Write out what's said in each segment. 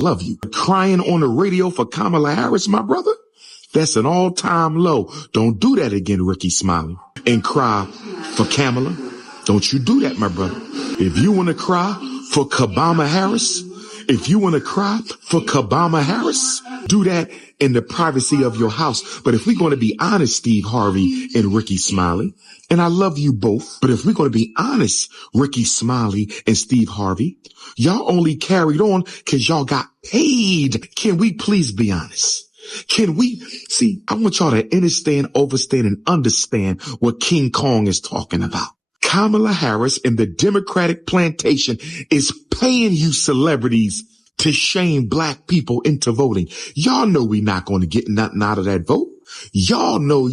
Love you. Crying on the radio for Kamala Harris, my brother? That's an all-time low. Don't do that again, Ricky Smiley. And cry for Kamala. Don't you do that, my brother. If you want to cry for Kabama Harris, if you want to cry for Kabama Harris, do that in the privacy of your house. But if we're going to be honest, Steve Harvey and Ricky Smiley, and I love you both, but if we're going to be honest, Ricky Smiley and Steve Harvey, y'all only carried on because y'all got paid. Can we please be honest? Can we see? I want y'all to understand, overstand, and understand what King Kong is talking about. Kamala Harris and the Democratic plantation is paying you celebrities to shame black people into voting. Y'all know we not going to get nothing out of that vote. Y'all know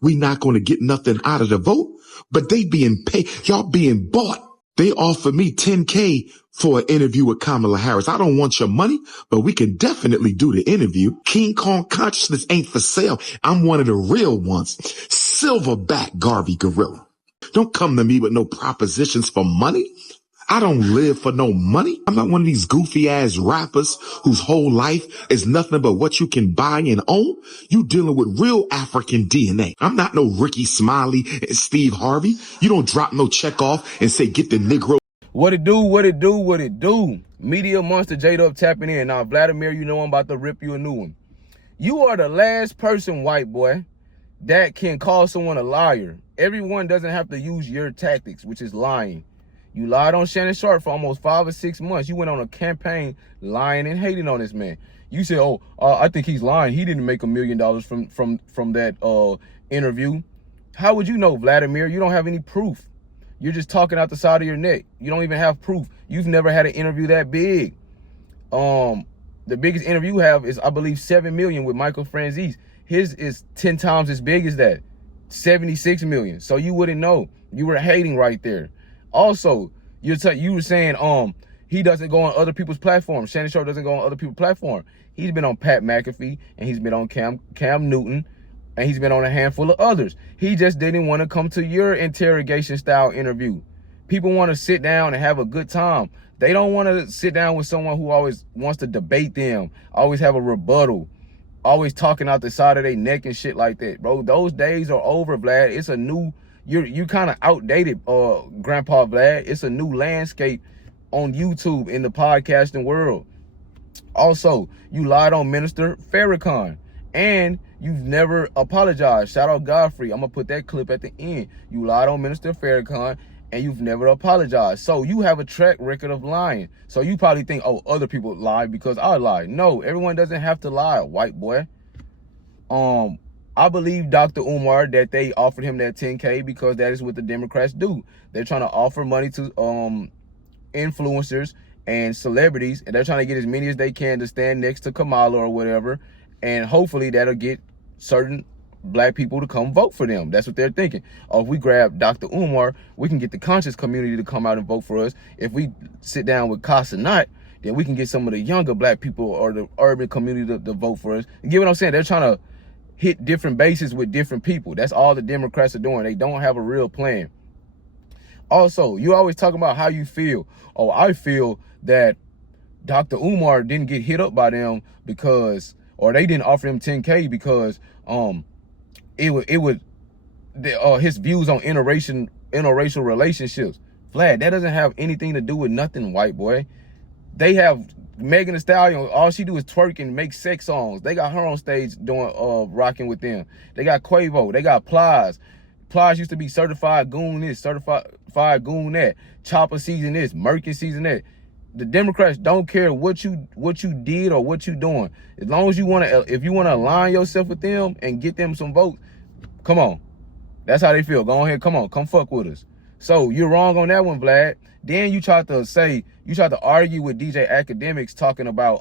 we not going to get nothing out of the vote, but they being paid. Y'all being bought. They offer me $10K for an interview with Kamala Harris. I don't want your money, but we can definitely do the interview. King Kong consciousness ain't for sale. I'm one of the real ones. Silverback Garvey Gorilla. Don't come to me with no propositions for money. I don't live for no money. I'm not one of these goofy ass rappers whose whole life is nothing but what you can buy and own. You dealing with real African DNA. I'm not no Ricky Smiley and Steve Harvey. You don't drop no check off and say, get the Negro. What it do, what it do, what it do. Media Monster J-Dub tapping in. Now, Vladimir, you know I'm about to rip you a new one. You are the last person, white boy, that can call someone a liar. Everyone doesn't have to use your tactics, which is lying. You lied on Shannon Sharp for almost 5 or 6 months. You went on a campaign lying and hating on this man. You said, oh, I think he's lying. He didn't make $1 million from that interview. How would you know, Vladimir? You don't have any proof. You're just talking out the side of your neck. You don't even have proof. You've never had an interview that big. The biggest interview you have is, I believe, 7 million with Michael Franzese. His is 10 times as big as that, 76 million. So you wouldn't know. You were hating right there. Also, you were saying he doesn't go on other people's platforms. Shannon Sharp doesn't go on other people's platforms. He's been on Pat McAfee, and he's been on Cam Newton, and he's been on a handful of others. He just didn't want to come to your interrogation style interview. People want to sit down and have a good time. They don't want to sit down with someone who always wants to debate them, always have a rebuttal, always talking out the side of their neck and shit like that. Bro, those days are over, Vlad. It's a new, you kind of outdated, Grandpa Vlad. It's a new landscape on YouTube in the podcasting world. Also, you lied on Minister Farrakhan, and you've never apologized. Shout out Godfrey. I'm going to put that clip at the end. You lied on Minister Farrakhan, and you've never apologized. So you have a track record of lying. So you probably think, oh, other people lie because I lie. No, everyone doesn't have to lie, white boy. I believe Dr. Umar that they offered him that 10K because that is what the Democrats do. They're trying to offer money to influencers and celebrities, and they're trying to get as many as they can to stand next to Kamala or whatever, and hopefully that'll get certain black people to come vote for them. That's what they're thinking. Or if we grab Dr. Umar, we can get the conscious community to come out and vote for us. If we sit down with Casanat, then we can get some of the younger black people or the urban community to vote for us. You get what I'm saying? They're trying to hit different bases with different people. That's all the Democrats are doing. They don't have a real plan. Also, you always talking about how you feel. Oh, I feel that Dr. Umar didn't get hit up by them because, or they didn't offer him 10K because his views on interracial relationships. Vlad, that doesn't have anything to do with nothing, white boy. They have Megan Thee Stallion, all she do is twerk and make sex songs. They got her on stage doing rocking with them. They got Quavo, they got Plies. Plies used to be certified goon this, certified goon that, Chopper season this, Merkin season that. The Democrats don't care what you did or what you doing. As long as you if you want to align yourself with them and get them some votes, come on. That's how they feel. Go ahead, come fuck with us. So you're wrong on that one, Vlad. Then you tried to argue with DJ Academics talking about,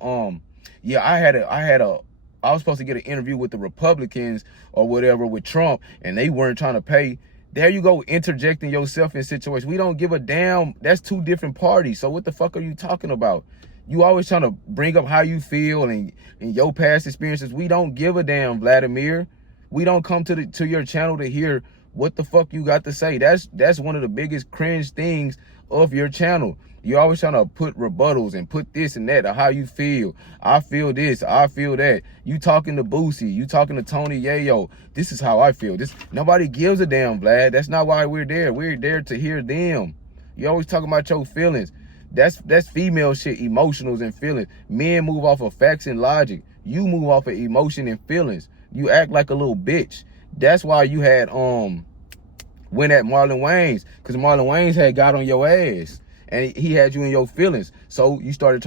yeah, I was supposed to get an interview with the Republicans or whatever with Trump, and they weren't trying to pay. There you go, interjecting yourself in situations. We don't give a damn. That's two different parties. So what the fuck are you talking about? You always trying to bring up how you feel and your past experiences. We don't give a damn, Vladimir. We don't come to your channel to hear what the fuck you got to say. That's one of the biggest cringe things of your channel. You always trying to put rebuttals and put this and that, or how you feel. I feel this, I feel that. You talking to Boosie, you talking to Tony Yayo. This is how I feel. Nobody gives a damn, Vlad. That's not why we're there. We're there to hear them. You always talking about your feelings. That's female shit, emotionals and feelings. Men move off of facts and logic. You move off of emotion and feelings. You act like a little bitch. That's why you had went at Marlon Wayans, because Marlon Wayans had got on your ass and he had you in your feelings. So you started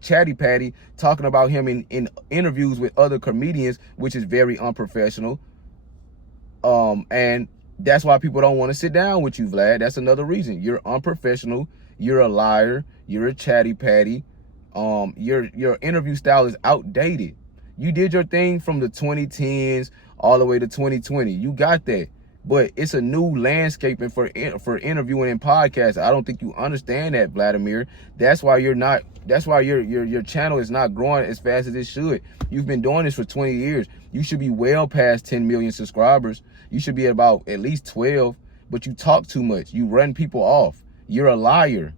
chatty patty talking about him in interviews with other comedians, which is very unprofessional. And that's why people don't want to sit down with you, Vlad. That's another reason. You're unprofessional. You're a liar. You're a chatty patty. Your interview style is outdated. You did your thing from the 2010s all the way to 2020. You got that. But it's a new landscaping for interviewing and podcasts. I don't think you understand that, Vladimir. That's why your channel is not growing as fast as it should. You've been doing this for 20 years. You should be well past 10 million subscribers. You should be about at least 12, but you talk too much. You run people off. You're a liar.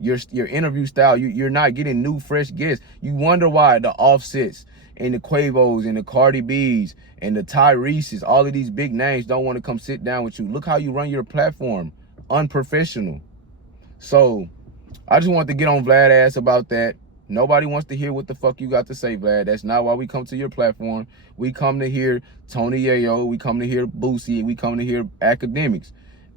Your interview style, you're not getting new, fresh guests. You wonder why the Offsets and the Quavos and the Cardi B's and the Tyrese's, all of these big names don't want to come sit down with you. Look how you run your platform. Unprofessional. So I just want to get on Vlad ass about that. Nobody wants to hear what the fuck you got to say, Vlad. That's not why we come to your platform. We come to hear Tony Yayo. We come to hear Boosie. We come to hear academics.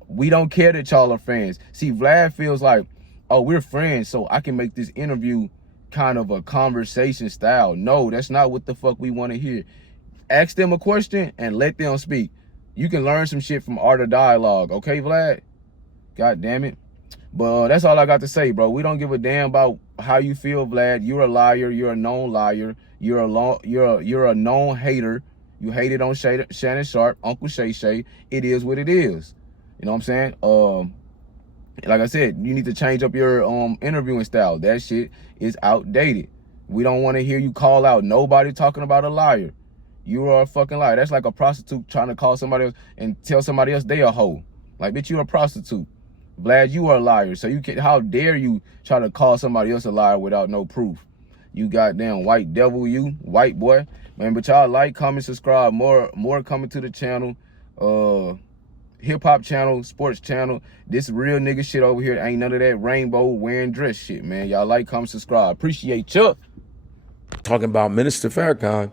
We don't care that y'all are fans. See, Vlad feels like, oh, we're friends, so I can make this interview kind of a conversation style. No, that's not what the fuck we want to hear. Ask them a question and let them speak. You can learn some shit from Art of Dialogue, okay, Vlad? God damn it. But that's all I got to say, bro. We don't give a damn about how you feel, Vlad. You're a liar. You're a known liar. You're a known hater. You hated on Shannon Sharp, Uncle Shay Shay. It is what it is. You know what I'm saying? Like I said, you need to change up your interviewing style. That shit is outdated. We don't want to hear you call out nobody talking about a liar. You are a fucking liar. That's like a prostitute trying to call somebody else and tell somebody else they a hoe. Like, bitch, you a prostitute. Vlad, you are a liar. So how dare you try to call somebody else a liar without no proof? You goddamn white devil, you white boy. Man, but y'all like, comment, subscribe. More coming to the channel. Hip-hop channel, sports channel. This real nigga shit over here. Ain't none of that rainbow wearing dress shit, man. Y'all like, comment, subscribe. Appreciate you. Talking about Minister Farrakhan.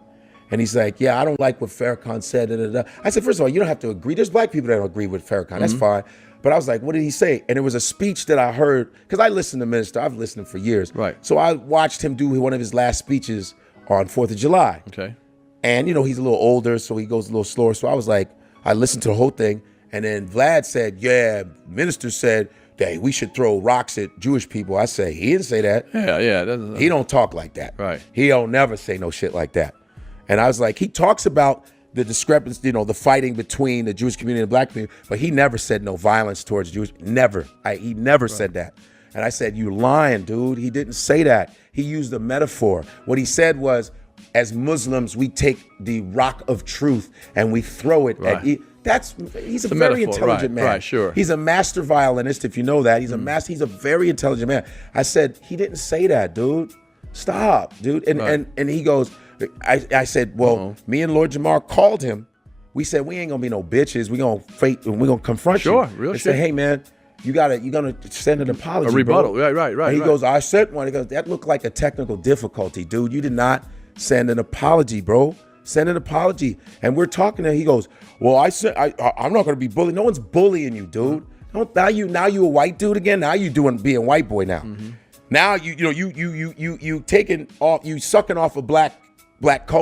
And he's like, yeah, I don't like what Farrakhan said. Da, da, da. I said, first of all, you don't have to agree. There's black people that don't agree with Farrakhan. That's fine. But I was like, what did he say? And it was a speech that I heard, because I listened to Minister. I've listened to him for years. Right. So I watched him do one of his last speeches on 4th of July. Okay. And, you know, he's a little older, so he goes a little slower. So I was like, I listened to the whole thing. And then Vlad said, yeah, Minister said that we should throw rocks at Jewish people. I say, he didn't say that. Yeah. He don't talk like that. Right. He don't never say no shit like that. And I was like, he talks about the discrepancy, you know, the fighting between the Jewish community and the black community, but he never said no violence towards Jews. Never. He never said that. And I said, you lying, dude. He didn't say that. He used a metaphor. What he said was, as Muslims, we take the rock of truth and we throw it at he's a very intelligent man. Right, sure. He's a master violinist, if you know that. He's a very intelligent man. I said, he didn't say that, dude. Stop, dude. And he goes, I said, well, me and Lord Jamar called him. We said, we ain't gonna be no bitches. We gonna fight and we gonna confront you. Sure, real and shit. say, hey man, you're gonna send an apology. A rebuttal. Bro. Right. And he goes, I sent one. He goes, that looked like a technical difficulty, dude. You did not send an apology, bro. Send an apology. And we're talking, and he goes, well, I'm not gonna be bullied. No one's bullying you, dude. Now you a white dude again. Now you being white boy now. Now you taking off, you sucking off a black culture.